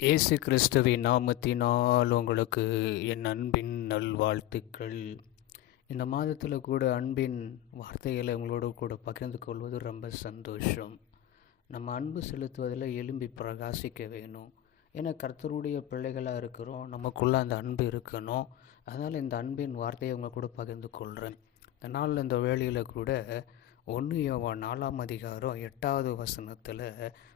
இயேசு கிறிஸ்துவின் நாமத்தினால் உங்களுக்கு என் அன்பின் நல்வாழ்த்துக்கள். இந்த மாதத்தில் கூட அன்பின் வார்த்தைகளை உங்களோட கூட பகிர்ந்து கொள்வது ரொம்ப சந்தோஷம். நம்ம அன்பு செலுத்துவதில் எலும்பி பிரகாசிக்க வேணும். ஏன்னா கர்த்தருடைய பிள்ளைகளாக இருக்கிறோம். நமக்குள்ளே அந்த அன்பு இருக்கணும். அதனால் இந்த அன்பின் வார்த்தையை உங்க கூட பகிர்ந்து கொள்கிறேன் இந்த நாளில் இந்த வேலையில் கூட ஒன்று யோவா நாலாம் அதிகாரம் எட்டாவது வசனத்தில்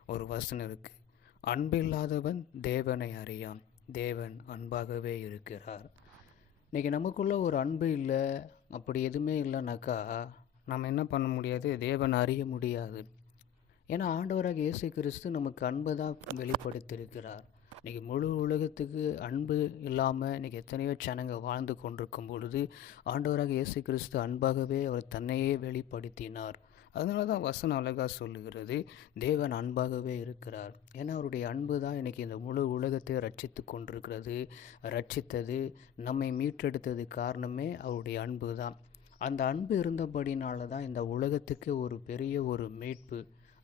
ஒரு வசனம் இருக்குது அன்பில்லாதவன் தேவனை அறியான். தேவன் அன்பாகவே இருக்கிறார். இன்றைக்கி நமக்குள்ளே ஒரு அன்பு இல்லை அப்படி எதுவுமே இல்லைனாக்கா நம்ம என்ன பண்ண முடியாது? தேவன் அறிய முடியாது. ஏன்னா ஆண்டவராக இயேசு கிறிஸ்து நமக்கு அன்பை தான் வெளிப்படுத்தியிருக்கிறார். இன்றைக்கி முழு உலகத்துக்கு அன்பு இல்லாமல் இன்றைக்கி எத்தனையோ ஜனங்க வாழ்ந்து கொண்டிருக்கும் பொழுது ஆண்டவராக இயேசு கிறிஸ்து அன்பாகவே அவர் தன்னையே வெளிப்படுத்தினார். அதனால தான் வசனம் அழகாக சொல்லுகிறது தேவன் அன்பாகவே இருக்கிறார். ஏன்னா அவருடைய அன்பு தான் இன்றைக்கி இந்த முழு உலகத்தை ரட்சித்து கொண்டிருக்கிறது ரட்சித்தது நம்மை மீட்டெடுத்தது காரணமே அவருடைய அன்பு தான். அந்த அன்பு இருந்தபடினால தான் இந்த உலகத்துக்கு ஒரு பெரிய ஒரு மீட்பு.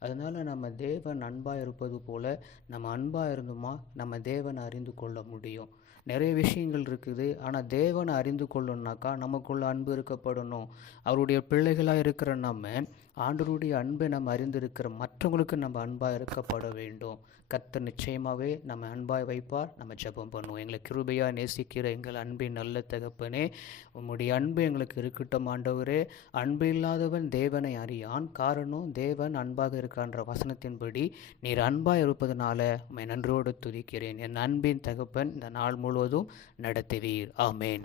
அதனால் நம்ம தேவன் அன்பாக இருப்பது போல் நம்ம அன்பாக இருந்தோமா நம்ம தேவனை அறிந்து கொள்ள முடியும். நிறைய விஷயங்கள் இருக்குது. ஆனால் தேவனை அறிந்து கொள்ளணுனாக்கா நமக்குள்ள அன்பு இருக்கப்படணும். அவருடைய பிள்ளைகளாக இருக்கிற நம்ம ஆண்டருடைய அன்பை நம்ம அறிந்திருக்கிற மற்றவங்களுக்கு நம்ம அன்பாக இருக்கப்பட வேண்டும். கர்த்தர் நிச்சயமாகவே நம்ம அன்பாக வைப்பார். நம்ம ஜெபம் பண்ணுவோம். எங்களை கிருபையாக நேசிக்கிற எங்கள் அன்பின் நல்ல தகப்பனே உம்முடைய அன்பு எங்களுக்கு இருக்கட்டும் ஆண்டவரே. அன்பு இல்லாதவன் தேவனை அறியான். காரணம் தேவன் அன்பாக இருக்கான்ற வசனத்தின்படி நீர் அன்பாக இருப்பதனால உண்மை நன்றோடு துதிக்கிறேன். என் அன்பின் தகப்பன் இந்த நாள் முழுவதும் நடத்துவீர். ஆமேன்.